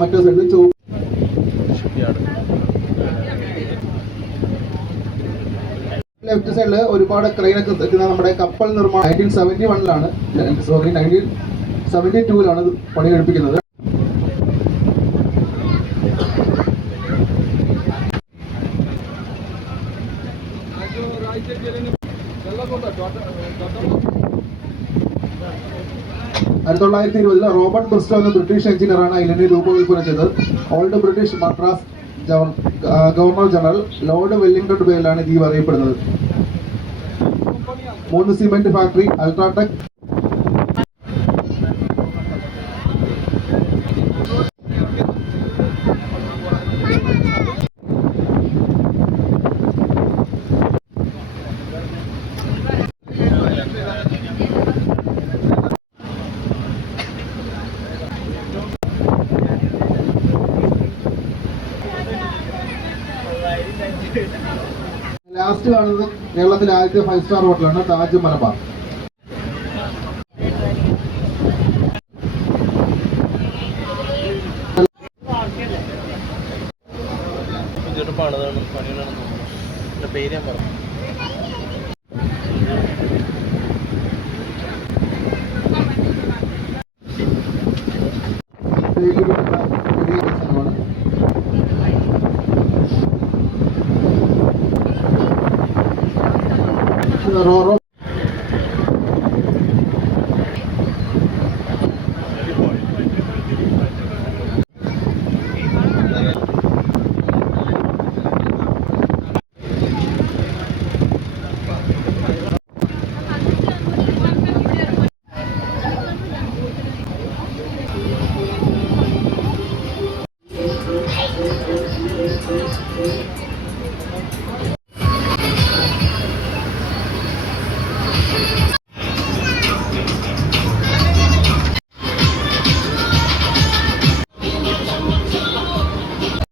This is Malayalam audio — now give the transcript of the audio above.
മറ്റേ സൈഡിൽ ലെഫ്റ്റ് സൈഡിൽ ഒരുപാട് ക്രെയിനൊക്കെ എത്തുന്ന നമ്മുടെ കപ്പൽ നിർമ്മാണം 1971-ലാണ്, സോറി 1972-ലാണ് പണി കഴിപ്പിക്കുന്നത്. ആയിരത്തി 1920 റോബർട്ട് ബ്രിസ്റ്റോ എന്ന ബ്രിട്ടീഷ് എഞ്ചിനീയറാണ് ഐലൻഡ് രൂപകൽപ്പന ചെയ്തത്. Old British Madras governor general Lord Wellington പേരിലാണ് ദ്വീപ് അറിയപ്പെടുന്നത്. 3 സിമെന്റ് ഫാക്ടറി, അൾട്രാടെക് ലാസ്റ്റ് കാണുന്നത് കേരളത്തിലെ ആദ്യത്തെ 5 സ്റ്റാർ ഹോട്ടലാണ് താജ് മലബാർ. റോറോ